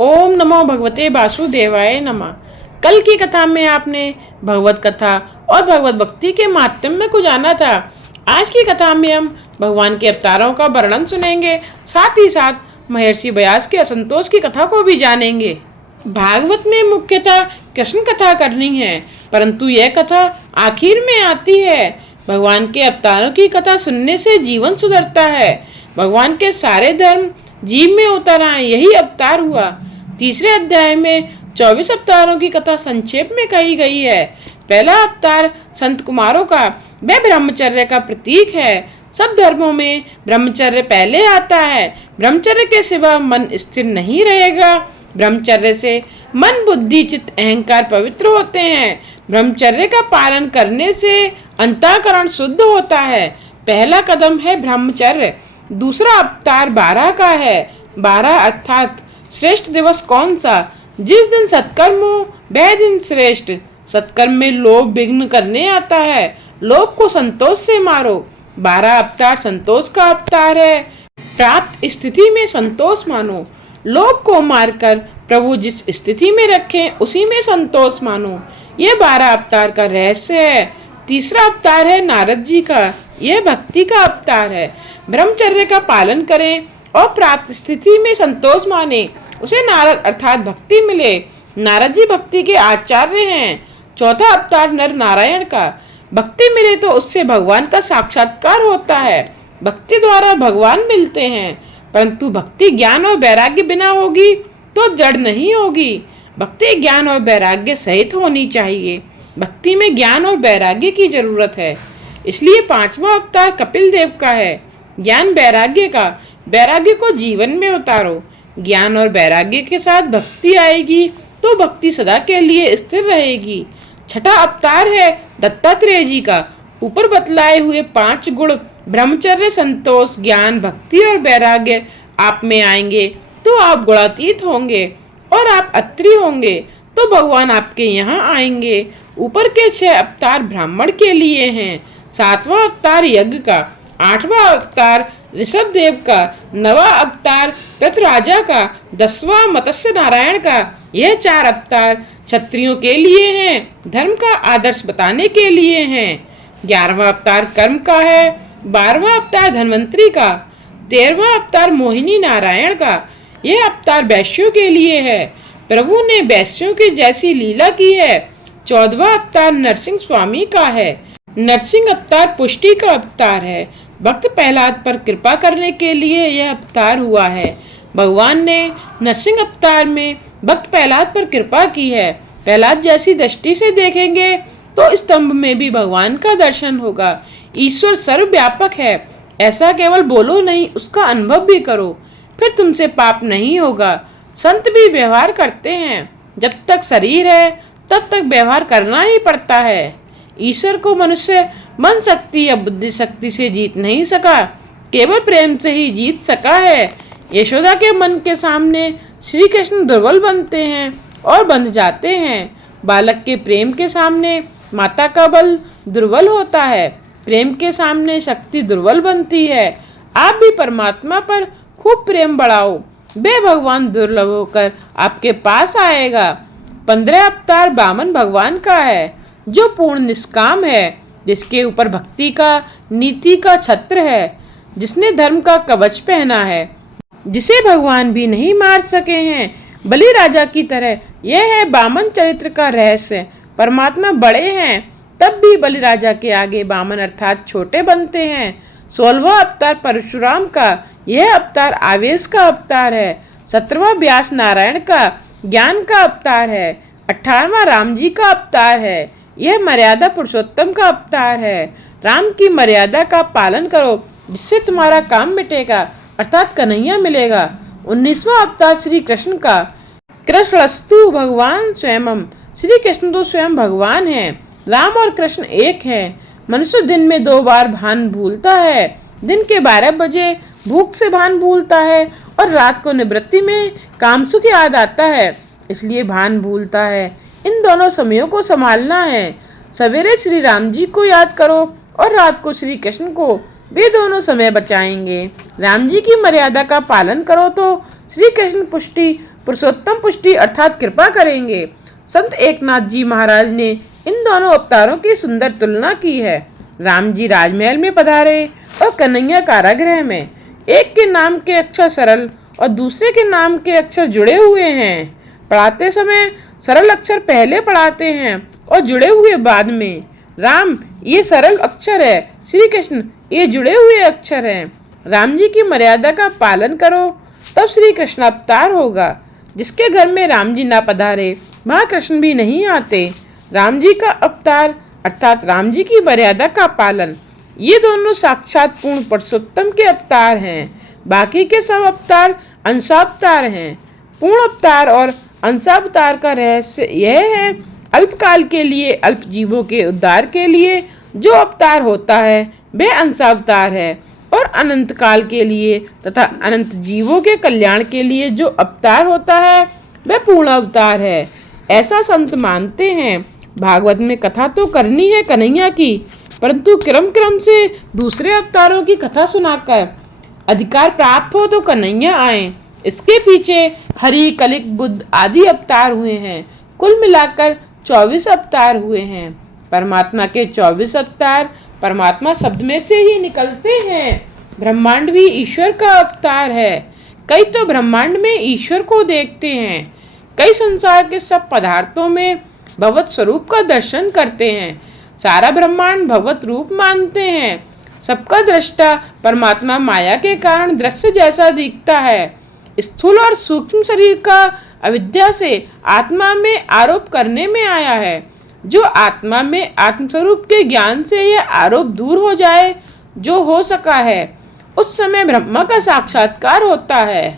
ओम नमो भगवते वासुदेवाय नमः। कल की कथा में आपने भगवत कथा और भगवत भक्ति के माध्यम में को जाना था। आज की कथा में हम भगवान के अवतारों का वर्णन सुनेंगे, साथ ही साथ महर्षि व्यास के असंतोष की कथा को भी जानेंगे। भागवत में मुख्यतः कृष्ण कथा करनी है, परंतु यह कथा आखिर में आती है। भगवान के अवतारों की कथा सुनने से जीवन सुधरता है। भगवान के सारे धर्म जीव में उतर आए, यही अवतार हुआ। तीसरे अध्याय में 24 अवतारों की कथा संक्षेप में कही गई है। पहला अवतार संत कुमारों का, वह ब्रह्मचर्य का प्रतीक है। सब धर्मों में ब्रह्मचर्य पहले आता है। ब्रह्मचर्य के सिवा मन स्थिर नहीं रहेगा। ब्रह्मचर्य से मन, बुद्धि, चित्त, अहंकार पवित्र होते हैं। ब्रह्मचर्य का पालन करने से अंतःकरण शुद्ध होता है। पहला कदम है ब्रह्मचर्य। दूसरा अवतार 12 का है। 12 अर्थात श्रेष्ठ दिवस कौन सा? जिस दिन सत्कर्म हो वह दिन श्रेष्ठ। सत्कर्म में लोभ विघ्न करने आता है। लोभ को संतोष से मारो। 12 अवतार संतोष का अवतार है। प्राप्त स्थिति में संतोष मानो। लोभ को मारकर प्रभु जिस स्थिति में रखें उसी में संतोष मानो। यह 12 अवतार का रहस्य है। तीसरा अवतार है नारद जी का। यह भक्ति का अवतार है। ब्रह्मचर्य का पालन करें और प्राप्त स्थिति में संतोष माने, उसे नारद अर्थात भक्ति मिले। नारद जी भक्ति के आचार्य हैं। चौथा अवतार नर नारायण का। भक्ति मिले तो उससे भगवान का साक्षात्कार होता है। भक्ति द्वारा भगवान मिलते हैं, परंतु भक्ति ज्ञान और वैराग्य बिना होगी तो जड़ नहीं होगी। भक्ति ज्ञान और वैराग्य सहित होनी चाहिए। भक्ति में ज्ञान और वैराग्य की जरूरत है, इसलिए पांचवा अवतार कपिल देव का है। ज्ञान वैराग्य का। वैराग्य को जीवन में उतारो। ज्ञान और वैराग्य के साथ भक्ति आएगी तो भक्ति सदा के लिए स्थिर रहेगी। छठा अवतार है दत्तात्रेय जी का। ऊपर बतलाए हुए 5 गुण ब्रह्मचर्य, संतोष, ज्ञान, भक्ति और वैराग्य आप में आएंगे तो आप गुणातीत होंगे, और आप अत्रि होंगे तो भगवान आपके यहाँ आएंगे। ऊपर के 6 अवतार ब्राह्मण के लिए हैं। 7वां अवतार यज्ञ का। 8वां अवतार ऋषभ देव का। 9वां अवतार पृथ्वीराजा का। 10वां मत्स्य नारायण का। यह 4 अवतार क्षत्रियों के लिए हैं, धर्म का आदर्श बताने के लिए हैं। 11वां अवतार कर्म का है। 12वां अवतार धन्वंतरी का। 13वां अवतार मोहिनी नारायण का। यह अवतार वैश्यों के लिए है। प्रभु ने वैश्यों की जैसी लीला की है। 14वां अवतार नरसिंह स्वामी का है। नरसिंह अवतार पुष्टि का अवतार है। भक्त प्रहलाद पर कृपा करने के लिए यह अवतार हुआ है। भगवान ने नरसिंह अवतार में भक्त प्रहलाद पर कृपा की है। प्रहलाद जैसी दृष्टि से देखेंगे तो स्तंभ में भी भगवान का दर्शन होगा। ईश्वर सर्वव्यापक है, ऐसा केवल बोलो नहीं, उसका अनुभव भी करो, फिर तुमसे पाप नहीं होगा। संत भी व्यवहार करते हैं। जब तक शरीर है तब तक व्यवहार करना ही पड़ता है। ईश्वर को मनुष्य मन शक्ति या बुद्धि शक्ति से जीत नहीं सका, केवल प्रेम से ही जीत सका है। यशोदा के मन के सामने श्री कृष्ण दुर्बल बनते हैं और बंध जाते हैं। बालक के प्रेम के सामने माता का बल दुर्बल होता है। प्रेम के सामने शक्ति दुर्बल बनती है। आप भी परमात्मा पर खूब प्रेम बढ़ाओ, वे भगवान दुर्लभ होकर आपके पास आएगा। 15 अवतार वामन भगवान का है, जो पूर्ण निष्काम है, जिसके ऊपर भक्ति का, नीति का छत्र है, जिसने धर्म का कवच पहना है, जिसे भगवान भी नहीं मार सके हैं, बलि राजा की तरह। यह है वामन चरित्र का रहस्य। परमात्मा बड़े हैं तब भी बलि राजा के आगे वामन अर्थात छोटे बनते हैं। 16वां अवतार परशुराम का। यह अवतार आवेश का अवतार है। 17वां व्यास नारायण का ज्ञान का अवतार है। 18वां राम जी का अवतार है। यह मर्यादा पुरुषोत्तम का अवतार है। राम की मर्यादा का पालन करो, जिससे तुम्हारा काम मिटेगा, अर्थात कन्हैया मिलेगा। 19वां अवतार श्री कृष्ण का। कृष्णस्तु भगवान स्वयं। श्री कृष्ण तो स्वयं भगवान है। राम और कृष्ण एक हैं। मनुष्य दिन में 2 बार भान भूलता है। दिन के 12 बजे भूख से भान भूलता है और रात को निवृत्ति में कामसुख याद आता है, इसलिए भान भूलता है। इन दोनों समयों को संभालना है। सवेरे श्री राम जी को याद करो और रात को श्री कृष्ण को, वे दोनों समय बचाएंगे। राम जी की मर्यादा का पालन करो तो श्री कृष्ण पुष्टि पुरुषोत्तम पुष्टि अर्थात कृपा करेंगे। संत एकनाथ जी महाराज ने इन दोनों अवतारों की सुंदर तुलना की है। राम जी राजमहल में पधारे और कन्हैया कारागृह में। एक के नाम के अक्षर सरल और दूसरे के नाम के अक्षर जुड़े हुए हैं। पढ़ाते समय सरल अक्षर पहले पढ़ाते हैं और जुड़े हुए बाद में। राम ये सरल अक्षर है, श्री कृष्ण ये जुड़े हुए अक्षर हैं। राम जी की मर्यादा का पालन करो तब श्री कृष्ण अवतार होगा। जिसके घर में राम जी ना पधारे वहाँ कृष्ण भी नहीं आते। राम जी का अवतार अर्थात राम जी की मर्यादा का पालन, ये दोनों साक्षात पूर्ण पुरुषोत्तम के अवतार हैं। बाकी के सब अवतार अंशावतार हैं। पूर्ण अवतार और अंशावतार का रहस्य यह है, अल्पकाल के लिए अल्प जीवों के उद्धार के लिए जो अवतार होता है वह अंशावतार है, और अनंत काल के लिए तथा अनंत जीवों के कल्याण के लिए जो अवतार होता है वह पूर्ण अवतार है। ऐसा संत मानते हैं। भागवत में कथा तो करनी है कन्हैया की, परंतु क्रम क्रम से दूसरे अवतारों की कथा सुनाकर अधिकार प्राप्त हो तो कन्हैया आए। इसके पीछे हरि, कलिक, बुद्ध आदि अवतार हुए हैं। कुल मिलाकर 24 अवतार हुए हैं। परमात्मा के 24 अवतार परमात्मा शब्द में से ही निकलते हैं। ब्रह्मांड भी ईश्वर का अवतार है। कई तो ब्रह्मांड में ईश्वर को देखते हैं, कई संसार के सब पदार्थों में भगवत स्वरूप का दर्शन करते हैं। सारा ब्रह्मांड भगवत रूप मानते हैं। सबका दृष्टा परमात्मा माया के कारण दृश्य जैसा दिखता है। स्थूल और सूक्ष्म शरीर का अविद्या से आत्मा में आरोप करने में आया है। जो आत्मा में आत्मस्वरूप के ज्ञान से यह आरोप दूर हो जाए, जो हो सका है, उस समय ब्रह्मा का साक्षात्कार होता है।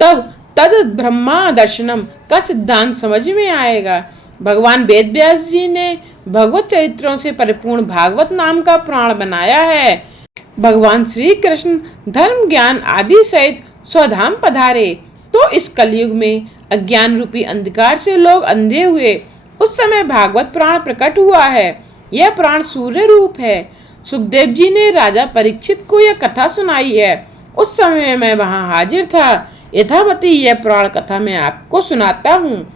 तब तद ब्रह्मा दर्शनम का सिद्धांत समझ में आएगा। भगवान वेद व्यास जी ने भगवत चरित्रों से परिपूर्ण भागवत नाम का पुराण बनाया है। भगवान श्री कृष्ण धर्म, ज्ञान आदि सहित स्वधाम पधारे तो इस कलयुग में अज्ञान रूपी अंधकार से लोग अंधे हुए। उस समय भागवत पुराण प्रकट हुआ है। यह पुराण सूर्य रूप है। सुखदेव जी ने राजा परीक्षित को यह कथा सुनाई है। उस समय मैं वहां हाजिर था। यथावती यह पुराण कथा मैं आपको सुनाता हूँ।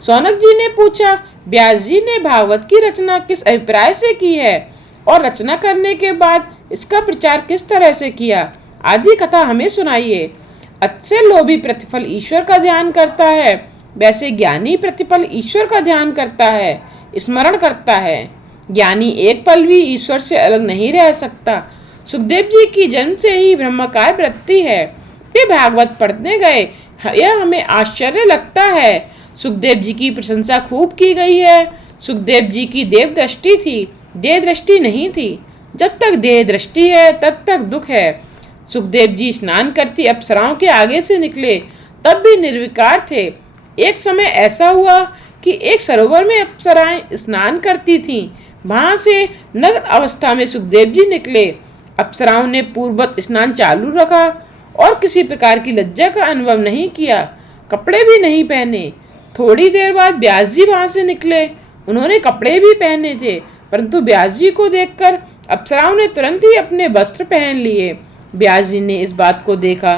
सौनक जी ने पूछा, व्यास जी ने भागवत की रचना किस अभिप्राय से की है और रचना करने के बाद इसका प्रचार किस तरह से किया, आदि कथा हमें सुनाइए। अच्छे लोभी प्रतिफल ईश्वर का ध्यान करता है, वैसे ज्ञानी प्रतिफल ईश्वर का ध्यान करता है, स्मरण करता है। ज्ञानी एक पल भी ईश्वर से अलग नहीं रह सकता। सुखदेव जी की जन्म से ही ब्रह्मकार वृत्ति है। वे भागवत पढ़ने गए, यह हमें आश्चर्य लगता है। सुखदेव जी की प्रशंसा खूब की गई है। सुखदेव जी की देव दृष्टि थी, देह दृष्टि नहीं थी। जब तक देह दृष्टि है तब तक दुख है। सुखदेव जी स्नान करती अप्सराओं के आगे से निकले, तब भी निर्विकार थे। एक समय ऐसा हुआ कि एक सरोवर में अप्सराएं स्नान करती थीं। वहां से नग्न अवस्था में सुखदेव जी निकले। अप्सराओं ने पूर्ववत स्नान चालू रखा और किसी प्रकार की लज्जा का अनुभव नहीं किया, कपड़े भी नहीं पहने। थोड़ी देर बाद व्यास जी वहां से निकले। उन्होंने कपड़े भी पहने थे, परंतु व्यास जी को देखकर अप्सराओं ने तुरंत ही अपने वस्त्र पहन लिए। व्यास जी ने इस बात को देखा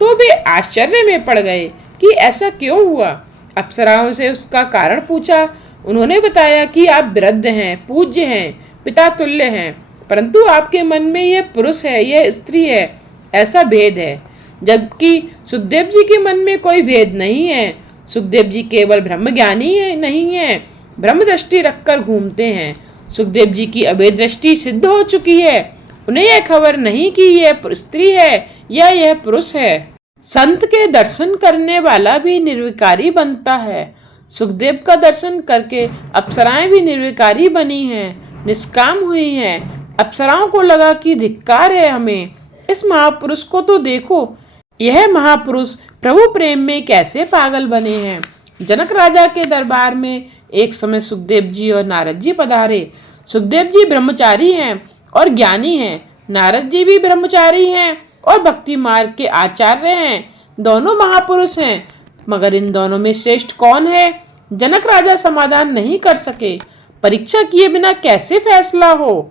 तो वे आश्चर्य में पड़ गए कि ऐसा क्यों हुआ। अप्सराओं से उसका कारण पूछा। उन्होंने बताया कि आप वृद्ध हैं, पूज्य हैं, पिता तुल्य हैं, परंतु आपके मन में यह पुरुष है, यह स्त्री है, ऐसा भेद है। जबकि सुखदेव जी के मन में कोई भेद नहीं है। सुखदेव जी केवल ब्रह्मज्ञानी नहीं है, ब्रह्म दृष्टि रखकर घूमते हैं। सुखदेव जी की अभेद दृष्टि सिद्ध हो चुकी है। उन्हें यह खबर नहीं कि यह स्त्री है या यह पुरुष है। संत के दर्शन करने वाला भी निर्विकारी बनता है। सुखदेव का दर्शन करके अप्सराएं भी निर्विकारी बनी हैं, निष्काम हुई हैं। अप्सराओं को लगा कि धिक्कार है हमें, इस महापुरुष को तो देखो, यह महापुरुष प्रभु प्रेम में कैसे पागल बने हैं। जनक राजा के दरबार में एक समय सुखदेव जी और नारद जी पधारे। सुखदेव जी ब्रह्मचारी हैं और ज्ञानी हैं। नारद जी भी ब्रह्मचारी हैं और भक्ति मार्ग के आचार्य हैं। दोनों महापुरुष हैं, मगर इन दोनों में श्रेष्ठ कौन है, जनक राजा समाधान नहीं कर सके। परीक्षा किए बिना कैसे फैसला हो।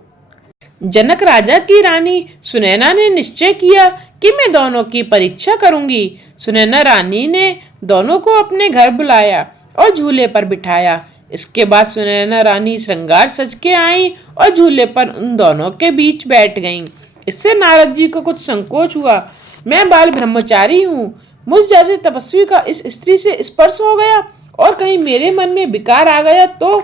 जनक राजा की रानी सुनैना ने निश्चय किया कि मैं दोनों की परीक्षा करूंगी। सुनैना रानी ने दोनों को अपने घर बुलाया और झूले पर बिठाया। इसके बाद सुनैना रानी श्रृंगार सज के आई और झूले पर उन दोनों के बीच बैठ गईं। इससे नारद जी को कुछ संकोच हुआ। मैं बाल ब्रह्मचारी हूँ, मुझ जैसे तपस्वी का इस स्त्री से स्पर्श हो गया और कहीं मेरे मन में विकार आ गया तो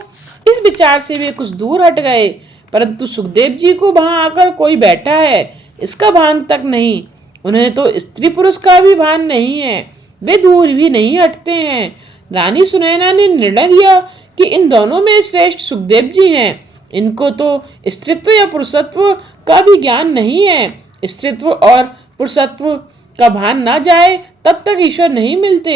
इस विचार से वे कुछ दूर हट गए। परंतु सुखदेव जी को वहां आकर कोई बैठा है इसका भान तक नहीं। उन्हें तो स्त्री पुरुष का भी भान नहीं है, वे दूर भी नहीं हटते हैं। रानी सुनैना ने निर्णय दिया कि इन दोनों में श्रेष्ठ सुखदेव जी हैं। इनको तो स्त्रीत्व या पुरुषत्व का भी ज्ञान नहीं है। स्त्रीत्व और पुरुषत्व का भान ना जाए तब तक ईश्वर नहीं मिलते।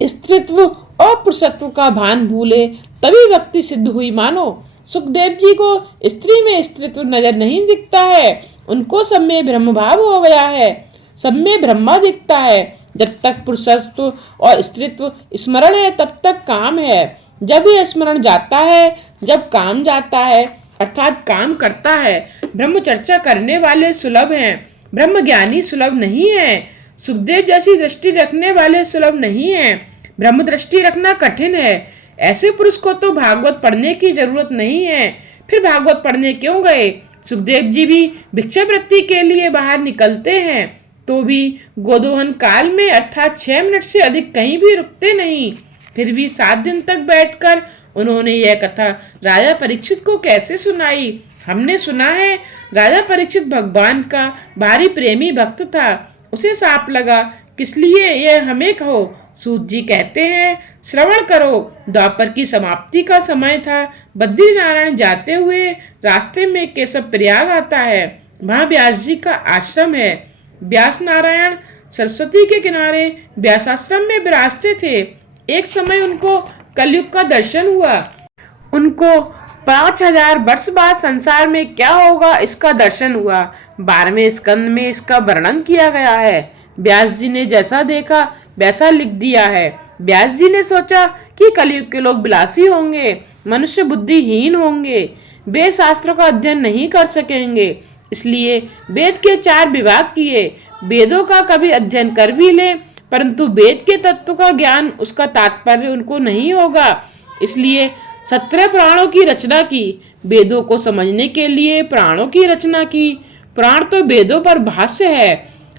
स्त्रीत्व और पुरुषत्व का भान भूले तभी भक्ति सिद्ध हुई मानो। सुखदेव जी को स्त्री में स्त्रीत्व नजर नहीं दिखता है, उनको सब में ब्रह्म भाव हो गया है, सब में ब्रह्मा दिखता है। जब तक पुरुषत्व और स्त्रीत्व स्मरण है तब तक काम है। जब यह स्मरण जाता है, जब काम जाता है, अर्थात काम करता है। ब्रह्म चर्चा करने वाले सुलभ हैं, ब्रह्म ज्ञानी सुलभ नहीं है। सुखदेव जैसी दृष्टि रखने वाले सुलभ नहीं है, ब्रह्म दृष्टि रखना कठिन है। ऐसे पुरुष को तो भागवत पढ़ने की जरूरत नहीं है, फिर भागवत पढ़ने क्यों गए? सुखदेव जी भी भिक्षावृत्ति के लिए बाहर निकलते हैं तो भी गोदोहन काल में अर्थात 6 मिनट से अधिक कहीं भी रुकते नहीं। फिर भी 7 दिन तक बैठकर उन्होंने यह कथा राजा परीक्षित को कैसे सुनाई। हमने सुना है राजा परीक्षित भगवान का भारी प्रेमी भक्त था, उसे साप लगा, किस लिए यह हमें कहो। सूत जी कहते हैं, श्रवण करो। द्वापर की समाप्ति का समय था। बद्रीनारायण जाते हुए रास्ते में केशव प्रयाग आता है, वहां व्यास जी का आश्रम है। व्यास नारायण सरस्वती के किनारे व्यासाश्रम में विराजते थे। एक समय उनको कलयुग का दर्शन हुआ। उनको 5000 वर्ष बाद संसार में क्या होगा इसका दर्शन हुआ। 12वें स्कंद में इसका वर्णन किया गया है। व्यास जी ने जैसा देखा वैसा लिख दिया है। व्यास जी ने सोचा कि कलयुग के लोग विलासी होंगे, मनुष्य बुद्धिहीन होंगे, वे शास्त्रों का अध्ययन नहीं कर सकेंगे, इसलिए वेद के 4 विभाग किए। वेदों का कभी अध्ययन कर भी ले परंतु वेद के तत्व का ज्ञान, उसका तात्पर्य उनको नहीं होगा, इसलिए 17 पुराणों की रचना की। वेदों को समझने के लिए पुराणों की रचना की। पुराण तो वेदों पर भाष्य है।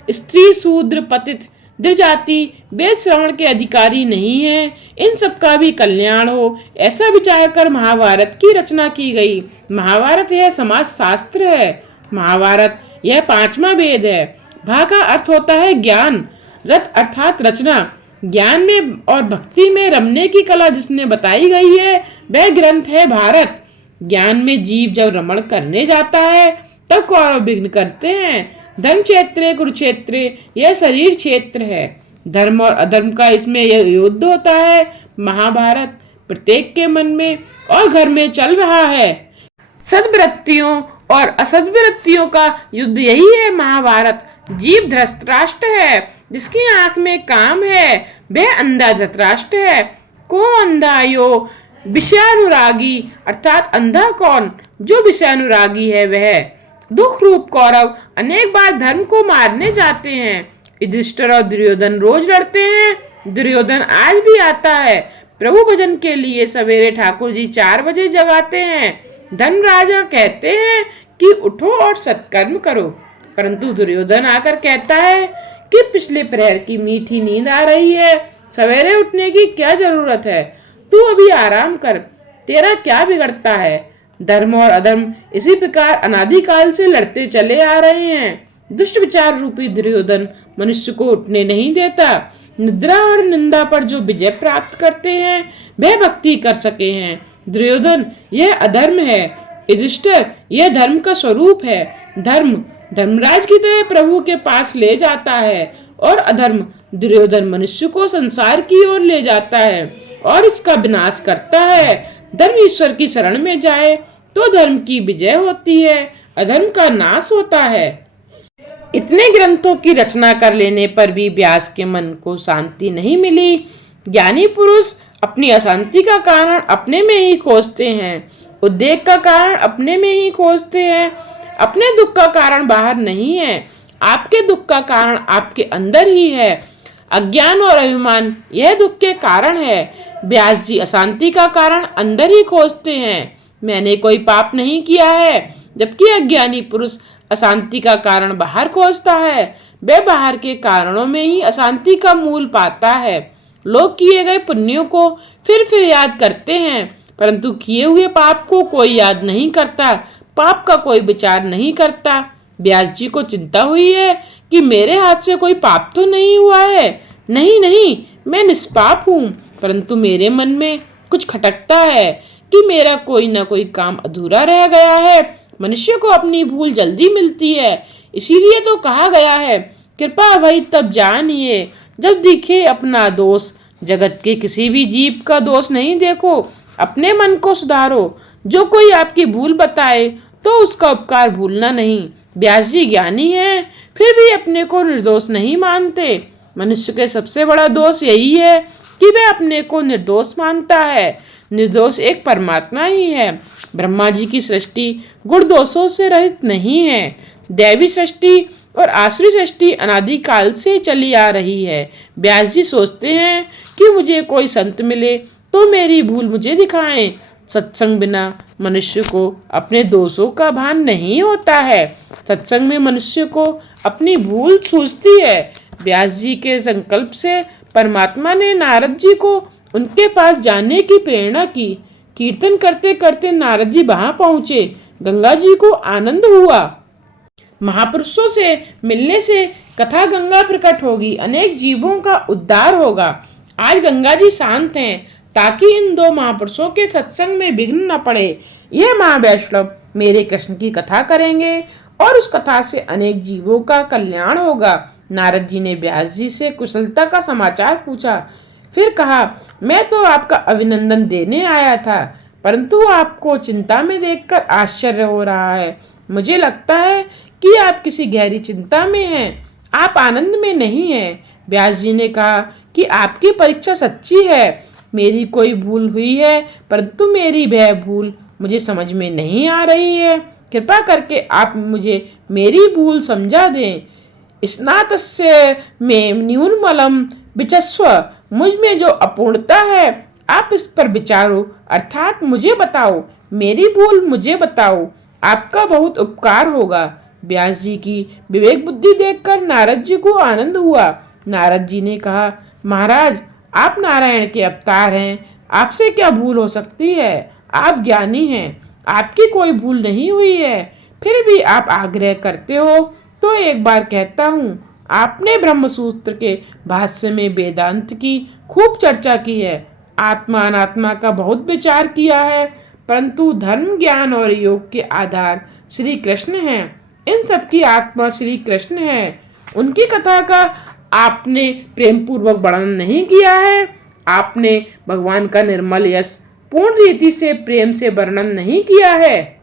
स्त्री शूद्र पतित द्विजाति वेद श्रवण के अधिकारी नहीं है, इन सब का भी कल्याण हो ऐसा विचार कर महाभारत की रचना की गई। महाभारत यह समाज शास्त्र है। महाभारत यह 5वां वेद है। भा का अर्थ होता है ज्ञान, रत अर्थात रचना। ज्ञान में और भक्ति में रमने की कला जिसने बताई गई है वह ग्रंथ है भारत। ज्ञान में जीव जब रमण करने जाता है तब कौरव विघ्न करते हैं। धर्म क्षेत्र कुरुक्षेत्र यह शरीर क्षेत्र है। धर्म और अधर्म का इसमें यह युद्ध होता है। महाभारत प्रत्येक के मन में और घर में चल रहा है। सद्वृत्तियों और असद्वृत्तियों का युद्ध यही है महाभारत। जीव धृतराष्ट्र है, जिसकी आंख में काम है, वह अंधा धृतराष्ट्र है। को अंधा यो विषयानुरागी, अर्थात अंधा कौन? जो विषयानुरागी है वह। दुख रूप कौरव अनेक बार धर्म को मारने जाते हैं। युधिष्ठिर और दुर्योधन रोज लड़ते हैं। दुर्योधन आज भी आता है। प्रभु भजन के लिए सवेरे ठाकुर जी 4 बजे जगाते हैं। धर्मराजा कहते हैं कि उठो और सत्कर्म करो, परंतु दुर्योधन आकर कहता है कि पिछले प्रहर की मीठी नींद आ रही है, सवेरे उठने की क्या जरूरत है, तू अभी आराम कर, तेरा क्या बिगड़ता है। धर्म और अधर्म इसी प्रकार अनादिकाल से लड़ते चले आ रहे हैं। दुष्ट विचार रूपी दुर्योधन मनुष्य को उठने नहीं देता। निद्रा और निंदा पर जो विजय प्राप्त करते हैं वह भक्ति कर सके हैं। दुर्योधन यह अधर्म है, युधिष्ठिर यह धर्म का स्वरूप है। धर्म धर्मराज की तरह प्रभु के पास ले जाता है और अधर्म दुर्योधन मनुष्य को संसार की ओर ले जाता है और इसका विनाश करता है। धर्म ईश्वर की शरण में जाए तो धर्म की विजय होती है, अधर्म का नाश होता है। इतने ग्रंथों की रचना कर लेने पर भी व्यास के मन को शांति नहीं मिली। ज्ञानी पुरुष अपनी अशांति का कारण अपने में ही खोजते हैं, उद्वेग का कारण अपने में ही खोजते हैं। अपने दुख का कारण बाहर नहीं है, आपके दुख का कारण आपके अंदर ही है। अज्ञान और अभिमान यह दुख के कारण है। व्यास जी अशांति का कारण अंदर ही खोजते हैं। मैंने कोई पाप नहीं किया है, जबकि अज्ञानी पुरुष अशांति का कारण बाहर खोजता है। वह बाहर के कारणों में ही अशांति का मूल पाता है। लोग किए गए पुण्यों को फिर याद करते हैं, परंतु किए हुए पाप को कोई याद नहीं करता, पाप का कोई विचार नहीं करता। व्यास जी को चिंता हुई है कि मेरे हाथ से कोई पाप तो नहीं हुआ है। नहीं नहीं, मैं निष्पाप हूँ, परंतु मेरे मन में कुछ खटकता है कि मेरा कोई ना कोई काम अधूरा रह गया है। मनुष्य को अपनी भूल जल्दी मिलती है, इसीलिए तो कहा गया है, कृपा भई तब जानिए जब दिखे अपना दोष। जगत के किसी भी जीव का दोष नहीं देखो, अपने मन को सुधारो। जो कोई आपकी भूल बताए तो उसका उपकार भूलना नहीं। व्यास जी ज्ञानी हैं, फिर भी अपने को निर्दोष नहीं मानते। मनुष्य के सबसे बड़ा दोष यही है कि वह अपने को निर्दोष मानता है। निर्दोष एक परमात्मा ही है। ब्रह्मा जी की सृष्टि गुण दोषों से रहित नहीं है। दैवी सृष्टि और आसुरी सृष्टि अनादिकाल से चली आ रही है। व्यास जी सोचते हैं कि मुझे कोई संत मिले तो मेरी भूल मुझे दिखाएं। सत्संग बिना मनुष्य को अपने दोषों का भान नहीं होता है। सत्संग में मनुष्य को अपनी भूल सूझती है। व्यास जी के संकल्प से परमात्मा ने नारद जी को उनके पास जाने की प्रेरणा की। कीर्तन करते करते नारद जी वहां पहुंचे। गंगा जी को आनंद हुआ। महापुरुषों से मिलने से कथा गंगा प्रकट होगी, अनेक जीवों का उद्धार होगा। आज गंगा जी शांत हैं ताकि इन दो महापुरुषों के सत्संग में विघ्न न पड़े। यह महावैष्णव मेरे कृष्ण की कथा करेंगे और उस कथा से अनेक जीवों का कल्याण होगा। नारद जी ने व्यास जी से कुशलता का समाचार पूछा, फिर कहा, मैं तो आपका अभिनंदन देने आया था, परंतु आपको चिंता में देखकर आश्चर्य हो रहा है। मुझे लगता है कि आप किसी गहरी चिंता में हैं, आप आनंद में नहीं हैं। व्यास जी ने कहा कि आपकी परीक्षा सच्ची है। मेरी कोई भूल हुई है, परंतु मेरी वह भूल मुझे समझ में नहीं आ रही है। कृपा करके आप मुझे मेरी भूल समझा दें। स्नातस्य में न्यूनमलम विचस्व, मुझ में जो अपूर्णता है आप इस पर विचारो, अर्थात मुझे बताओ, मेरी भूल मुझे बताओ, आपका बहुत उपकार होगा। व्यास जी की विवेक बुद्धि देखकर नारद जी को आनंद हुआ। नारद जी ने कहा, महाराज आप नारायण के अवतार हैं, आपसे क्या भूल हो सकती है? आप ज्ञानी हैं, आपकी कोई भूल नहीं हुई है, फिर भी आप आग्रह करते हो तो एक बार कहता हूँ, आपने ब्रह्मसूत्र के भाष्य में वेदांत की खूब चर्चा की है, आत्मा अनात्मा का बहुत विचार किया है, परंतु धर्म ज्ञान और योग के आधार श्री कृष्ण हैं। इन सब की आत्मा श्री कृष्ण है। उनकी कथा का आपने प्रेम पूर्वक वर्णन नहीं किया है। आपने भगवान का निर्मल यश पूर्ण रीति से प्रेम से वर्णन नहीं किया है।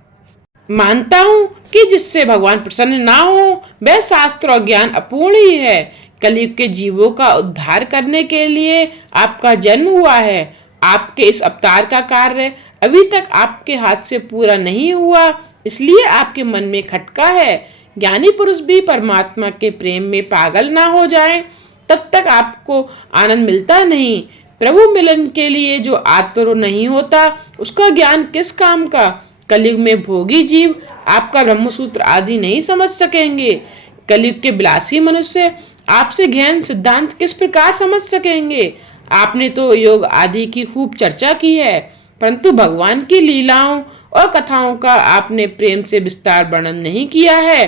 मानता हूँ कि जिससे भगवान प्रसन्न ना हो वह शास्त्र और ज्ञान अपूर्ण ही है। कलयुग के जीवों का उद्धार करने के लिए आपका जन्म हुआ है। आपके इस अवतार का कार्य अभी तक आपके हाथ से पूरा नहीं हुआ, इसलिए आपके मन में खटका है। ज्ञानी पुरुष भी परमात्मा के प्रेम में पागल ना हो जाए, तब तक आपको आनंद मिलता नहीं। प्रभु मिलन के लिए जो आतुर नहीं होता उसका ज्ञान किस काम का। कलयुग में भोगी जीव आपका ब्रह्मसूत्र आदि नहीं समझ सकेंगे। कलयुग के विलासी मनुष्य आपसे ज्ञान सिद्धांत किस प्रकार समझ सकेंगे। आपने तो योग आदि की खूब चर्चा की है, परंतु भगवान की लीलाओं और कथाओं का आपने प्रेम से विस्तार वर्णन नहीं किया है।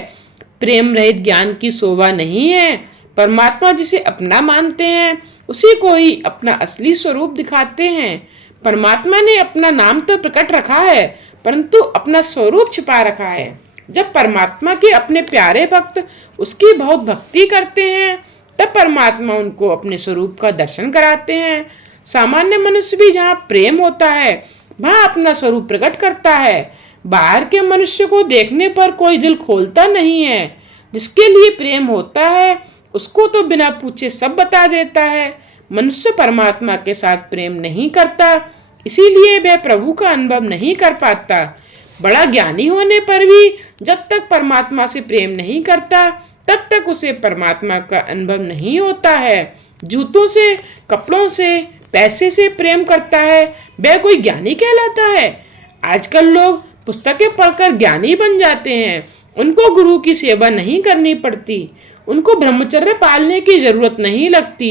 प्रेम रहित ज्ञान की शोभा नहीं है। परमात्मा जिसे अपना मानते हैं उसी को ही अपना असली स्वरूप दिखाते हैं। परमात्मा ने अपना नाम तो प्रकट रखा है, परंतु अपना स्वरूप छिपा रखा है। जब परमात्मा के अपने प्यारे भक्त उसकी बहुत भक्ति करते हैं, तब परमात्मा उनको अपने स्वरूप का दर्शन कराते हैं। सामान्य मनुष्य भी जहाँ प्रेम होता है वहाँ अपना स्वरूप प्रकट करता है। बाहर के मनुष्य को देखने पर कोई दिल खोलता नहीं है। जिसके लिए प्रेम होता है उसको तो बिना पूछे सब बता देता है। मनुष्य परमात्मा के साथ प्रेम नहीं करता, इसीलिए वह प्रभु का अनुभव नहीं कर पाता। बड़ा ज्ञानी होने पर भी जब तक परमात्मा से प्रेम नहीं करता तब तक उसे परमात्मा का अनुभव नहीं होता है। जूतों से, कपड़ों से, पैसे से प्रेम करता है वह कोई ज्ञानी कहलाता है। आजकल लोग पुस्तकें पढ़कर ज्ञानी बन जाते हैं। उनको गुरु की सेवा नहीं करनी पड़ती, उनको ब्रह्मचर्य पालने की जरूरत नहीं लगती।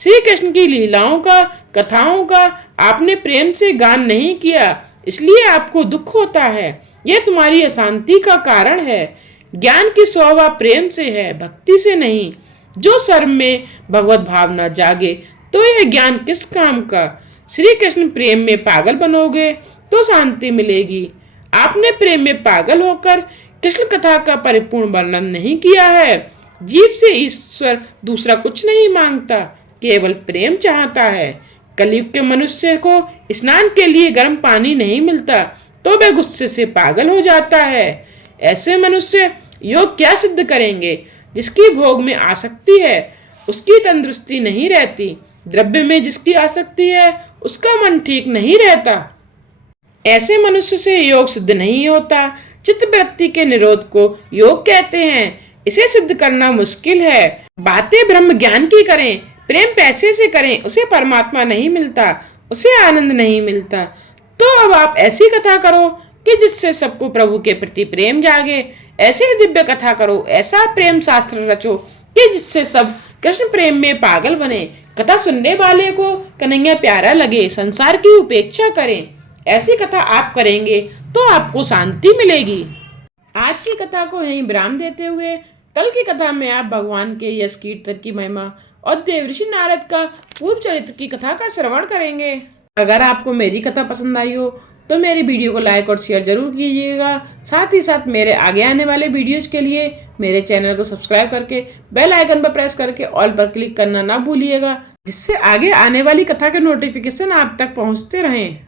श्री कृष्ण की लीलाओं का, कथाओं का आपने प्रेम से गान नहीं किया, इसलिए आपको दुख होता है। यह तुम्हारी अशांति का कारण है। ज्ञान की शोभा प्रेम से है, भक्ति से नहीं। जो सर्व में भगवत भावना जागे तो यह ज्ञान किस काम का। श्री कृष्ण प्रेम में पागल बनोगे तो शांति मिलेगी। आपने प्रेम में पागल होकर कृष्ण कथा का परिपूर्ण वर्णन नहीं किया है। जीव से ईश्वर दूसरा कुछ नहीं मांगता, केवल प्रेम चाहता है। कलयुग के मनुष्य को स्नान के लिए गर्म पानी नहीं मिलता तो वह गुस्से से पागल हो जाता है। ऐसे मनुष्य योग क्या सिद्ध करेंगे। जिसकी भोग में आसक्ति है उसकी तंदुरुस्ती नहीं रहती। द्रव्य में जिसकी आसक्ति है उसका मन ठीक नहीं रहता। ऐसे मनुष्य से योग सिद्ध नहीं होता। चित्तवृत्ति के निरोध को योग कहते हैं। इसे सिद्ध करना मुश्किल है। बातें ब्रह्म ज्ञान की करें, प्रेम पैसे से करें, उसे परमात्मा नहीं मिलता, उसे आनंद नहीं मिलता। तो अब आप ऐसी कथा करो कि जिससे सबको प्रभु के प्रति प्रेम जागे। ऐसे दिव्य कथा करो, ऐसा प्रेम शास्त्र रचो कि जिससे सब कृष्ण प्रेम में पागल बने। कथा सुनने वाले को कन्हैया प्यारा लगे, संसार की उपेक्षा करें। ऐसी कथा आप करेंगे तो आपको शांति मिलेगी। आज की कथा को यहीं विराम देते हुए कल की कथा में आप भगवान के यश कीर्तन की महिमा और देवर्षि नारद का पूर्व चरित्र की कथा का श्रवण करेंगे। अगर आपको मेरी कथा पसंद आई हो तो मेरी वीडियो को लाइक और शेयर जरूर कीजिएगा। साथ ही साथ मेरे आगे आने वाले वीडियोज के लिए मेरे चैनल को सब्सक्राइब करके बेल आइकन पर प्रेस करके ऑल पर क्लिक करना ना भूलिएगा, जिससे आगे आने वाली कथा के नोटिफिकेशन आप तक पहुंचते रहें।